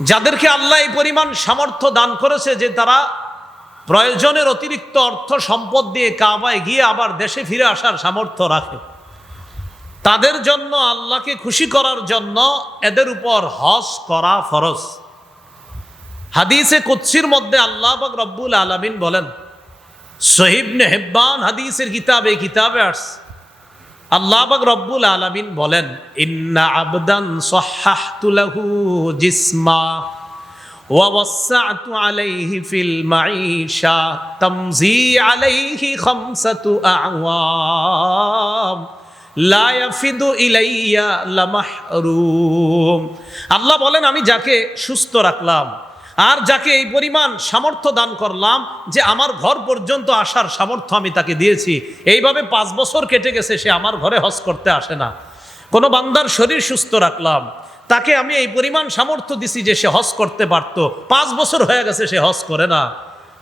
যাদেরকে আল্লাহ এই পরিমাণ সামর্থ্য দান করেছে যে তারা প্রয়োজনের অতিরিক্ত অর্থ সম্পদ দিয়ে কাবায় গিয়ে আবার দেশে ফিরে আসার সামর্থ্য রাখে। তাদের জন্য, আল্লাহকে খুশি করার জন্য এদের উপর হজ করা ফরজ। হাদিসে কুৎসির মধ্যে আল্লাহ রব্বুল আলামিন বলেন সহিবনে হেব্বান হাদিসের কিতাবে কিতাবে আসছে আল্লাহ পাক রব্বুল আলামিন বলেন, ইন্না আবদান সাহহাহতু লাহু জিসমা ওয়াসআতু আলাইহি ফিল মাঈশা তামজি আলাইহি খামসাতু আওয়াম লা ইয়াফিদু ইলাইয়া লামাহরুম. আল্লাহ বলেন, আমি যাকে সুস্থ রাখলাম আর যাকে এই পরিমাণ সামর্থ্য দান করলাম যে আমার ঘর পর্যন্ত আসার সামর্থ্য আমি তাকে দিয়েছি। এইভাবে পাঁচ বছর কেটে গেছে, সে আমার ঘরে হজ করতে আসে না। কোনো বান্দার শরীর সুস্থ রাখলাম। তাকে আমি এই পরিমাণ সামর্থ্য দিছি যে সে হজ করতে পারতো। পাঁচ বছর হয়ে গেছে সে হজ করে না।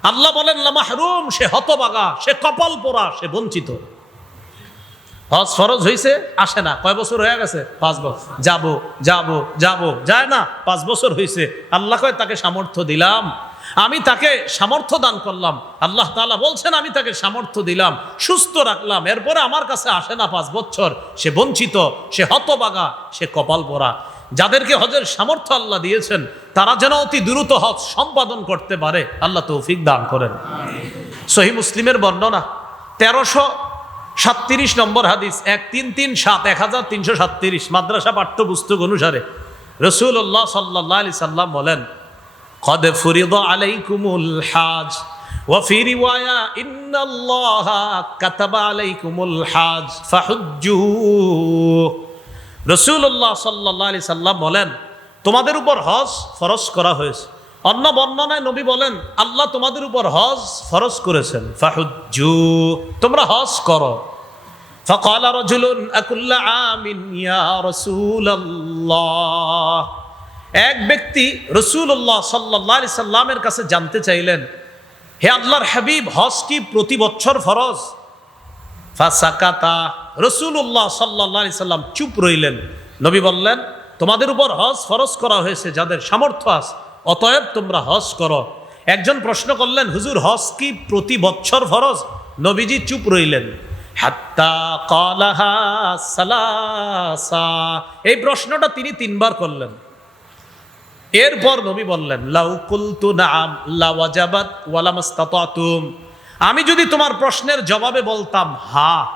আল্লাহ বলেন, লামাহরুম, সে হতবাগা, সে কপাল পোড়া, সে বঞ্চিত। হজ ফরজ হয়েছে আসে না। কয় বছর হয়ে গেছে? পাঁচ বছর। যাব যাব যাব। যায় না, পাঁচ বছর হয়েছে আল্লাহ কয়, তাকে সামর্থ্য দিলাম। আমি তাকে সামর্থ্য দান করলাম। আল্লাহ তাআলা বলছেন, আমি তাকে সামর্থ্য দিলাম, সুস্থ রাখলাম। এরপরে আমার কাছে আসে না পাঁচ বছর। সে বঞ্চিত, সে হতবাগা, সে কপাল পরা যাদেরকে হজের সামর্থ্য আল্লাহ দিয়েছেন, তারা যেন অতি দ্রুত হজ সম্পাদন করতে পারে। আল্লাহ তৌফিক দান করেন। সহি মুসলিমের বর্ণনা, তেরোশো সাতত্রিশ নম্বর হাদিস এক তিন তিন সাত এক হাজার তিনশো সাতত্রিশ মাদ্রাসা পাঠ্যপুস্তক অনুসারে রসুল্লাহ সাল্লাহ আলি সাল্লাম বলেন কদে ফুরিদ আলাইকুমুল হাজ وفي رواية إن الله كتب عليكم الحاج فحجوه রসুল্লাহ সাল্লাহ আলি সাল্লাম বলেন তোমাদের উপর হজ ফরজ করা হয়েছে অন্য বর্ণনায় নবী বলেন আল্লাহ তোমাদের উপর হজ ফরজ করেছেন ফাহুজ্জু তোমরা হজ করো فقال رجل أكل عام يا رسول الله এক ব্যক্তি রসুল্লাহ সাল্লাহ আলি সাল্লামের কাছে জানতে চাইলেন হে আল্লাহর হাবিব হজ কি প্রতি বছর ফরজ ফাসাকাতা রসুল্লাহ সাল্লাহ আলি সাল্লাম চুপ রইলেন নবী বললেন তোমাদের উপর হজ ফরজ করা হয়েছে যাদের সামর্থ্য আছে অতএব তোমরা হজ করো একজন প্রশ্ন করলেন হুজুর হজ কি প্রতি বছর ফরজ নবীজি চুপ রইলেন কলাহা এই প্রশ্নটা তিনি তিনবার করলেন। এরপর নবী বললেন, লাউ কুলতু নাম লাওয়াজাবাত ওয়ালামাস্তাতাতুম আমি যদি তোমার প্রশ্নের জবাবে বলতাম, হা,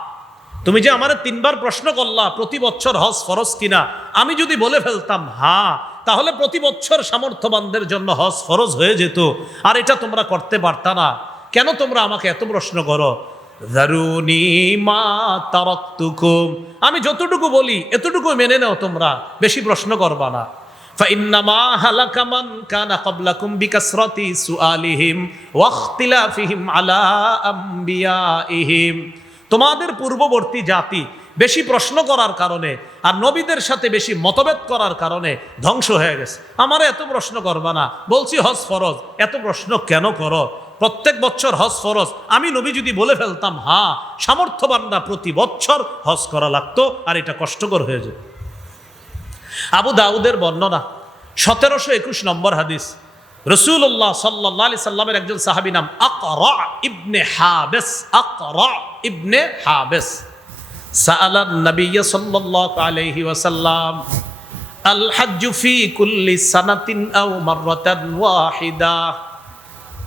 তুমি যে আমার তিনবার প্রশ্ন করলা, প্রতি বছর হজ ফরজ কিনা? আমি যদি বলে ফেলতাম, হা, তাহলে প্রতি বছর সামর্থ্যবানদের জন্য হজ ফরজ হয়ে যেত, আর এটা তোমরা করতে পারতা না। কেন তোমরা আমাকে এত প্রশ্ন করো? মা তারাক্তুকুম আমি যতটুকু বলি এতটুকু মেনে নাও তোমরা বেশি প্রশ্ন করবা না فإنما هلك من كان قبلكم بكثرة سؤالهم واختلافهم على أنبيائهم তোমাদের পূর্ববর্তী জাতি বেশি প্রশ্ন করার কারণে আর নবীদের সাথে বেশি মতভেদ করার কারণে ধ্বংস হয়ে গেছে আমার এত প্রশ্ন করবা না বলছি হজ ফরজ এত প্রশ্ন কেন করো প্রত্যেক বছর হজ ফরজ। আমি নবী যদি বলে ফেলতাম হ্যাঁ সামর্থ্যবানরা প্রতি বছর হজ করা লাগতো, আর এটা কষ্টকর হয়ে যেত। আবু দাউদের বর্ণনা, সতেরোশো একুশ নম্বর হাদিস। রসুল্লাহ সাল্লাহ আলি সাল্লামের একজন সাহাবি নাম আকরা ইবনে হাবেস, আকরা ইবনে হাবেস। নবিয়্য সাল্লাল্লাহু আলাইহি ওয়াসাল্লাম, আল হাজ্জু ফি কুল্লি সানাতিন আও মাররাতান ওয়াহিদা।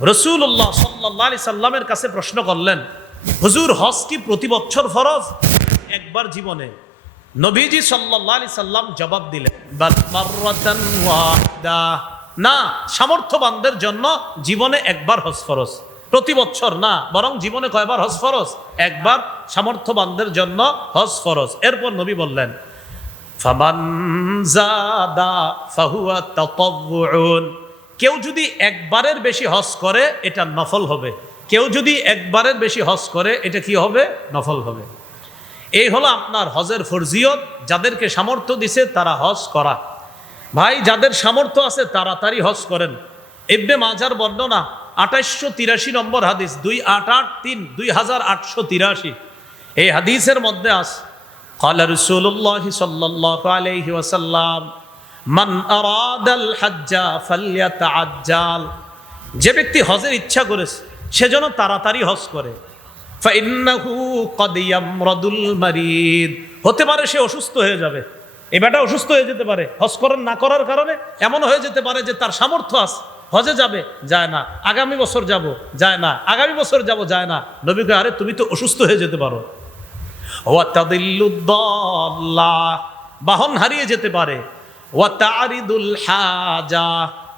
রসুল্লাহ সাল্লাহ আলি সাল্লামের কাছে প্রশ্ন করলেন, হুজুর, হজ কি প্রতি বছর ফরজ? একবার জীবনে নবীজি সাল্লাহ আলি সাল্লাম জবাব দিলেন না, সামর্থ্যবানদের জন্য জীবনে একবার হজ ফরজ। প্রতি বছর না, বরং জীবনে কয়বার হজ ফরজ? একবার সামর্থ্যবানদের জন্য হজ ফরজ। এরপর নবী বললেন, ফামান জাদা ফাহুয়া তাতাওউন কেউ যদি একবারের বেশি হজ করে, এটা নফল হবে। কেউ যদি একবারের বেশি হজ করে, এটা কি হবে? নফল হবে। এই হলো আপনার হজের ফরজিয়ত। যাদেরকে সামর্থ্য দিছে, তারা হজ করা। ভাই, যাদের সামর্থ্য আছে, তাড়াতাড়ি হজ করেন। এব্বে মাজার বর্ণনা আঠাশশো তিরাশি নম্বর হাদিস, দুই আট আট তিন, দুই হাজার আটশো তিরাশি। এই হাদিসের মধ্যে আস, কালা রসুল্লাহ সাল্লাহ মান আরাদাল হাজ্জা ফালইয়াতাআজ্জাল যে ব্যক্তি হজের ইচ্ছা করেছে সে যেন তাড়াতাড়ি হজ করে। ফাইন্নাহু কদ ইয়ামরাদুল মারিদ। হতে পারে সে অসুস্থ হয়ে যাবে। এই বেটা অসুস্থ হয়ে যেতে পারে। হজ করার না করার কারণে এমন হয়ে যেতে পারে যে তার সামর্থ্য আছে হজে যাবে যায় না। আগামী বছর যাব যায় না। আগামী বছর যাব যায় না। নবী কয়, আরে তুমি তো অসুস্থ হয়ে যেতে পারো। ওয়াতাদিল্লুদ্দাল্লাহ বাহন হারিয়ে যেতে পারে।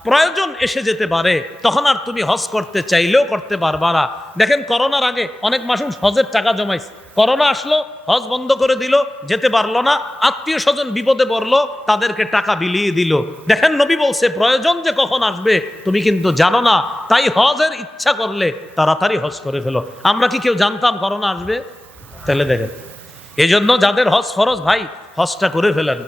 প্রয়োজন এসে যেতে পারে, তখন আর তুমি হজ করতে চাইলেও করতে পারবা না। দেখেন করোনার আগে অনেক মানুষ হজের টাকা জমাইছে। করোনা আসলো, হজ বন্ধ করে দিল, যেতে পারল না, আত্মীয় স্বজন বিপদে পড়ল, তাদেরকে টাকা বিলিয়ে দিল। দেখেন নবী বলছে, প্রয়োজন যে কখন আসবে, তুমি কিন্তু জানো না। তাই হজের ইচ্ছা করলে তাড়াতাড়ি হজ করে ফেলো। আমরা কি কেউ জানতাম করোনা আসবে? তাহলে দেখেন। এই জন্য যাদের হজ ফরজ, ভাই, হজটা করে ফেলেন।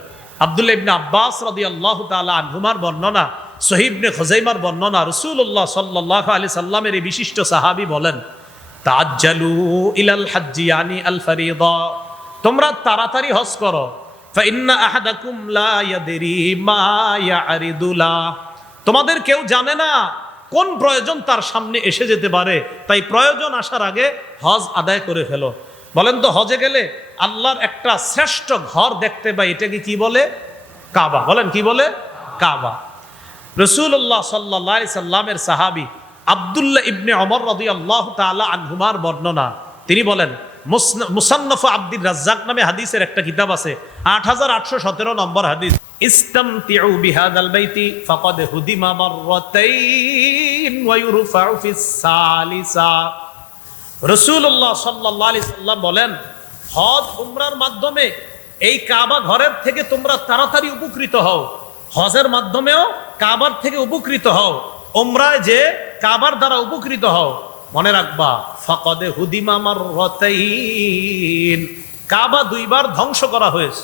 আব্দুল্লাহ ইবনে আব্বাস রাদি আল্লাহ তালা আনহুমার বর্ণনা সহিবনে খোজাইমার বর্ণনা রসুল্লাহ সাল্লাহ আলি সাল্লামের এই বিশিষ্ট সাহাবি বলেন তাজ্জালু ইলাল হাজ্জি আনি আল ফারিদা। তোমরা তাড়াতাড়ি হজ করো। ফাইন্না আহাদাকুম লা ইয়াদরি মা তোমাদের কেউ জানে না কোন প্রয়োজন তার সামনে এসে যেতে পারে, তাই প্রয়োজন আসার আগে হজ আদায় করে ফেলো। বলেন তো হজে গেলে আল্লাহর একটা শ্রেষ্ঠ ঘর দেখতে পাই, এটাকে কি বলে? কাবা। বলেন, কি বলে? কাবা। রসুল্লাহ সাল্লাহ সাল্লামের সাহাবি আবদুল্লাহ ইবনে অমর রদি আল্লাহ তালা আনহুমার বর্ণনা। তিনি বলেন, মুসন- মুসান্নফ আব্দুর রাজ্জাক নামে হাদিসের একটা কিতাব আছে, আট হাজার আটশো সতেরো নম্বর হাদিস। ইস্তামতিউ বিহাদাল বাইতি ফাকাদ হুদিমা মাররাতাইন ওয়া ইউরফাউ ফিস সালিসা। রসুল্লাহ সাল্লাহ বলেন, হজ উমরার মাধ্যমে এই কাবা ঘরের থেকে তোমরা তাড়াতাড়ি উপকৃত হও। হজের মাধ্যমেও কাবার থেকে উপকৃত হও। ওমরায় যে কাবার দ্বারা উপকৃত হও। মনে রাখবা, ফকদে হুদিমামার কাবা দুইবার ধ্বংস করা হয়েছে।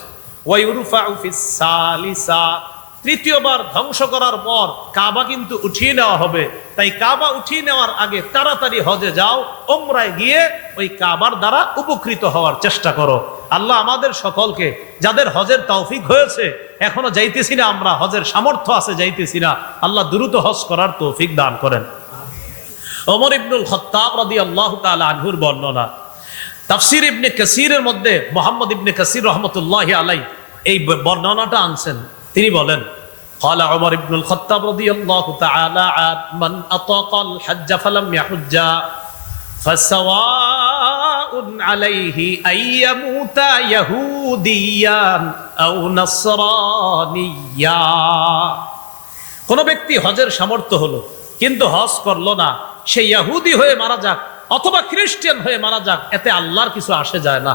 সালিসা। তৃতীয়বার ধ্বংস করার পর কাবা কিন্তু উঠিয়ে নেওয়া হবে। তাই কাবা উঠিয়ে নেওয়ার আগে তাড়াতাড়ি হজে যাও ওমরায় গিয়ে ওই কাবার দ্বারা উপকৃত হওয়ার চেষ্টা করো। আল্লাহ আমাদের সকলকে যাদের হজের তৌফিক হয়েছে, এখনও যাইতেছি না আমরা, হজের সামর্থ্য আছে যাইতেছি না, আল্লাহ দ্রুত হজ করার তৌফিক দান করেন। ওমর ইবনুল খত্তাব রাদি আল্লাহ তাআলা আনহুর বর্ণনা। তাফসির ইবনে কাসিরের মধ্যে মোহাম্মদ ইবনে কাসির রহমতুল্লাহ আলাই এই বর্ণনাটা আনছেন। তিনি বলেন قال عمر بن الخطاب رضي الله تعالى عن من أطاق الحج فلم يحج فسواء عليه أن يموت يهوديا أو نصرانيا কোন ব্যক্তি হজের সামর্থ্য হলো কিন্তু হজ করলো না সে ইয়াহুদি হয়ে মারা যাক অথবা খ্রিস্টান হয়ে মারা যাক এতে আল্লাহর কিছু আসে যায় না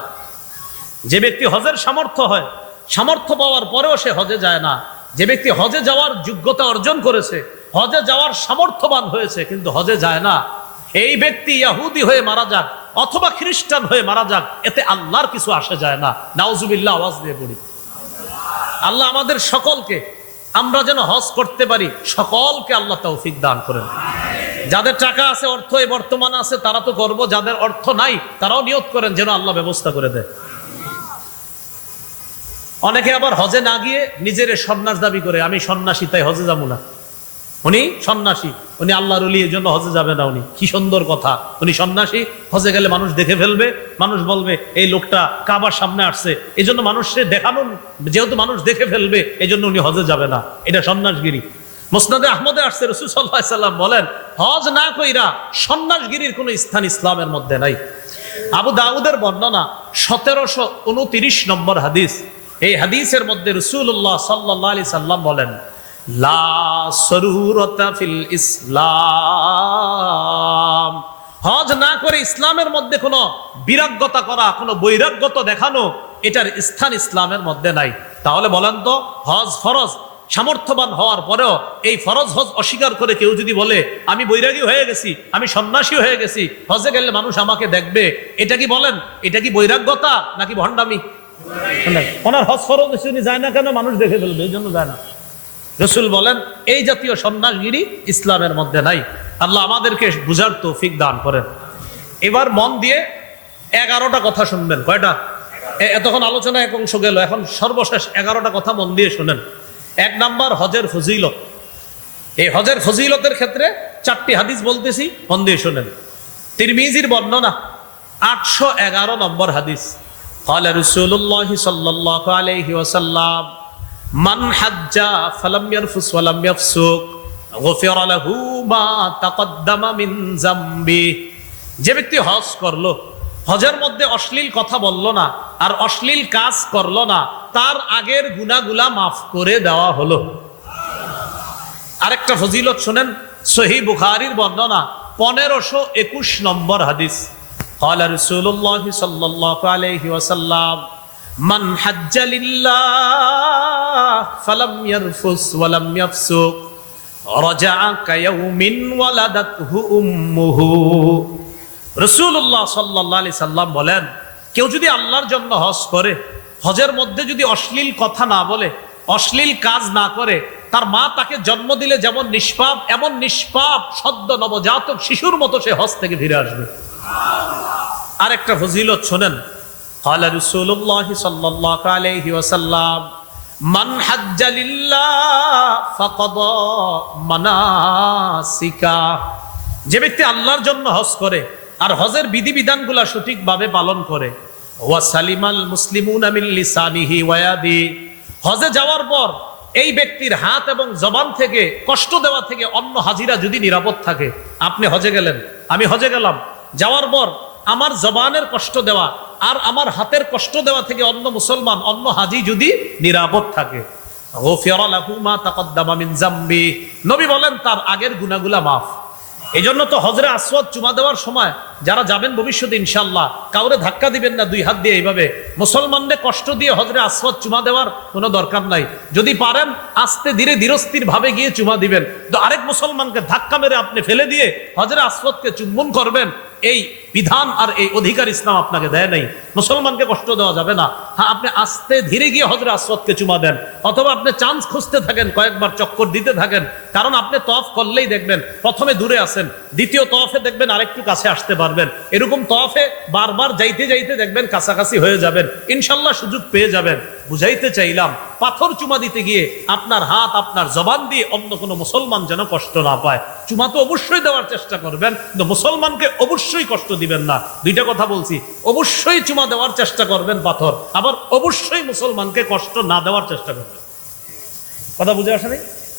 যে ব্যক্তি হজের সামর্থ্য হয় সামর্থ্য পাওয়ার পরেও সে হজে যায় না। যে ব্যক্তি হজে যাওয়ার যোগ্যতা অর্জন করেছে, হজে যাওয়ার সামর্থ্যবান হয়েছে, কিন্তু হজে যায় না। এই ব্যক্তি ইয়াহুদি হয়ে মারা যাক, অথবা খ্রিস্টান হয়ে মারা যাক, এতে আল্লাহর কিছু আসে যায় না। নাউজুবিল্লাহ, আওয়াজ দিয়ে পড়ি। আল্লাহ আমাদের সকলকে, আমরা যেন হজ করতে পারি, সকলকে আল্লাহ তৌফিক দান করেন। যাদের টাকা আছে, অর্থ এই বর্তমান আছে, তারা তো করব, যাদের অর্থ নাই, তারাও নিয়ত করেন, যেন আল্লাহ ব্যবস্থা করে দেয়। অনেকে আবার হজে না গিয়ে নিজের সন্ন্যাস দাবি করে, আমি সন্ন্যাসী, তাই হজে যাব না। উনি সন্ন্যাসী, উনি আল্লাহর অলি এই জন্য হজে যাবে না উনি। কি সুন্দর কথা। উনি সন্ন্যাসী, হজে গেলে মানুষ দেখে ফেলবে, মানুষ বলবে, এই লোকটা কাবার সামনে আসছে। এই জন্য মানুষকে দেখানো, যেহেতু মানুষ দেখে ফেলবে এই জন্য উনি হজে যাবে না। এটা সন্ন্যাসগিরি। মোসনাদে আহমদে আসছে, রসুল সাল্লাহ সাল্লাম বলেন, হজ না কইরা সন্ন্যাসগিরির কোনো স্থান ইসলামের মধ্যে নাই। আবু দাউদের বর্ণনা সতেরোশো উনতিরিশ নম্বর হাদিস। এই হাদিসের মধ্যে রসুল্লাহ সাল্লাহ আলি সাল্লাম বলেন ফিল ইসলাম। হজ না করে ইসলামের মধ্যে কোনো বিরাগ্যতা করা, কোনো বৈরাগ্যতা দেখানো, এটার স্থান ইসলামের মধ্যে নাই। তাহলে বলেন তো, হজ ফরজ, সামর্থ্যবান হওয়ার পরেও এই ফরজ হজ অস্বীকার করে কেউ যদি বলে, আমি বৈরাগী হয়ে গেছি, আমি সন্ন্যাসী হয়ে গেছি, হজে গেলে মানুষ আমাকে দেখবে, এটা কি বলেন? এটা কি বৈরাগ্যতা নাকি ভণ্ডামি? ওনার হজ ফরজ উনি যায় না কেন? মানুষ দেখে ফেলবে, এই জন্য যায় না। রসুল বলেন, এই জাতীয় সন্ন্যাসগিরি ইসলামের মধ্যে নাই। আল্লাহ আমাদেরকে বুঝার তৌফিক দান করেন। এবার মন দিয়ে এগারোটা কথা শুনবেন। কয়টা? এতক্ষণ আলোচনা এক অংশ গেল, এখন সর্বশেষ এগারোটা কথা মন দিয়ে শুনেন। এক নাম্বার, হজের ফজিলত। এই হজের ফজিলতের ক্ষেত্রে চারটি হাদিস বলতেছি, মন দিয়ে শোনেন। তিরমিজির বর্ণনা, আটশো এগারো নম্বর হাদিস। قال رسول الله صلى الله عليه وسلم من حج فلم يرفث ولم يفسق غفر له ما تقدم من ذنبه যে ব্যক্তি হজ করলো হজের মধ্যে অশ্লীল কথা বলল না আর অশ্লীল কাজ করলো না তার আগের গুনাগুলা মাফ করে দেওয়া হলো আরেকটা ফজিলত শুনেন সহি বুখারির বর্ণনা পনেরোশো একুশ নম্বর হাদিস قال رسول الله صلى الله عليه وسلم من حج لله فلم يرفث ولم يفسق رجع كيوم ولدته أمه রসুল্লাহ সাল্লাহ আলি সাল্লাম বলেন কেউ যদি আল্লাহর জন্য হজ করে হজের মধ্যে যদি অশ্লীল কথা না বলে অশ্লীল কাজ না করে তার মা তাকে জন্ম দিলে যেমন নিষ্পাপ এমন নিষ্পাপ সদ্য নবজাতক শিশুর মতো সে হজ থেকে ফিরে আসবে আরেকটা ফজিলত শোনেন قال رسول الله صلى الله عليه وسلم من حج لله فقضى مناسكه যে ব্যক্তি আল্লাহর জন্য হজ করে আর হজের বিধিবিধানগুলা সঠিকভাবে পালন করে ওয়া সালিমাল মুসলিমুনা মিন লিসানিহি ওয়া ইয়াদি হজে যাওয়ার পর এই ব্যক্তির হাত এবং জবান থেকে কষ্ট দেওয়া থেকে অন্য হাজিরা যদি নিরাপদ থাকে আপনি হজে গেলেন আমি হজে গেলাম যাওয়ার পর আমার জবানের কষ্ট দেওয়া আর আমার হাতের কষ্ট দেওয়া থেকে অন্য মুসলমান, অন্য হাজি যদি নিরাপদ থাকে। নবী বলেন, তার আগের গুনাগুলা মাফ। এই জন্য তো হজরে আসওয়াদ চুমা দেওয়ার সময় যারা যাবেন ভবিষ্যতে ইনশাল্লাহ কাউরে ধাক্কা দিবেন না, দুই হাত দিয়ে এইভাবে। মুসলমানদের কষ্ট দিয়ে হজরে আসওয়াদ চুমা দেওয়ার কোনো দরকার নাই। যদি পারেন, আস্তে ধীরে ধীরস্থির ভাবে গিয়ে চুমা দিবেন। তো আরেক মুসলমানকে ধাক্কা মেরে আপনি ফেলে দিয়ে হজরে আসওয়াদকে চুম্বন করবেন, এই বিধান আর এই অধিকার ইসলাম আপনাকে দেয় নাই। মুসলমানকে কষ্ট দেওয়া যাবে না। হ্যাঁ আপনি আস্তে ধীরে গিয়ে হজরে আসওয়াদকে চুমা দেন। অথবা আপনি চান্স খুঁজতে থাকেন, কয়েকবার চক্কর দিতে থাকেন। কারণ আপনি তফ করলেই দেখবেন, প্রথমে দূরে আসেন দ্বিতীয় তফে দেখবেন আরেকটু কাছে আসতে পারবেন। এরকম তফে বারবার যাইতে যাইতে দেখবেন কাছাকাছি হয়ে যাবেন। ইনশাল্লাহ সুযোগ পেয়ে যাবেন। বুঝাইতে চাইলাম, পাথর চুমা দিতে গিয়ে আপনার হাত, আপনার জবান দিয়ে অন্য কোনো মুসলমান যেন কষ্ট না পায়। চুমা তো অবশ্যই দেওয়ার চেষ্টা করবেন, কিন্তু মুসলমানকে অবশ্যই কষ্ট দিবেন না। দুইটা কথা বলছি, অবশ্যই চুমা দেওয়ার চেষ্টা করবেন পাথর, আবার অবশ্যই মুসলমানকে কষ্ট না দেওয়ার চেষ্টা করবেন। কথা বুঝে আসে নাই?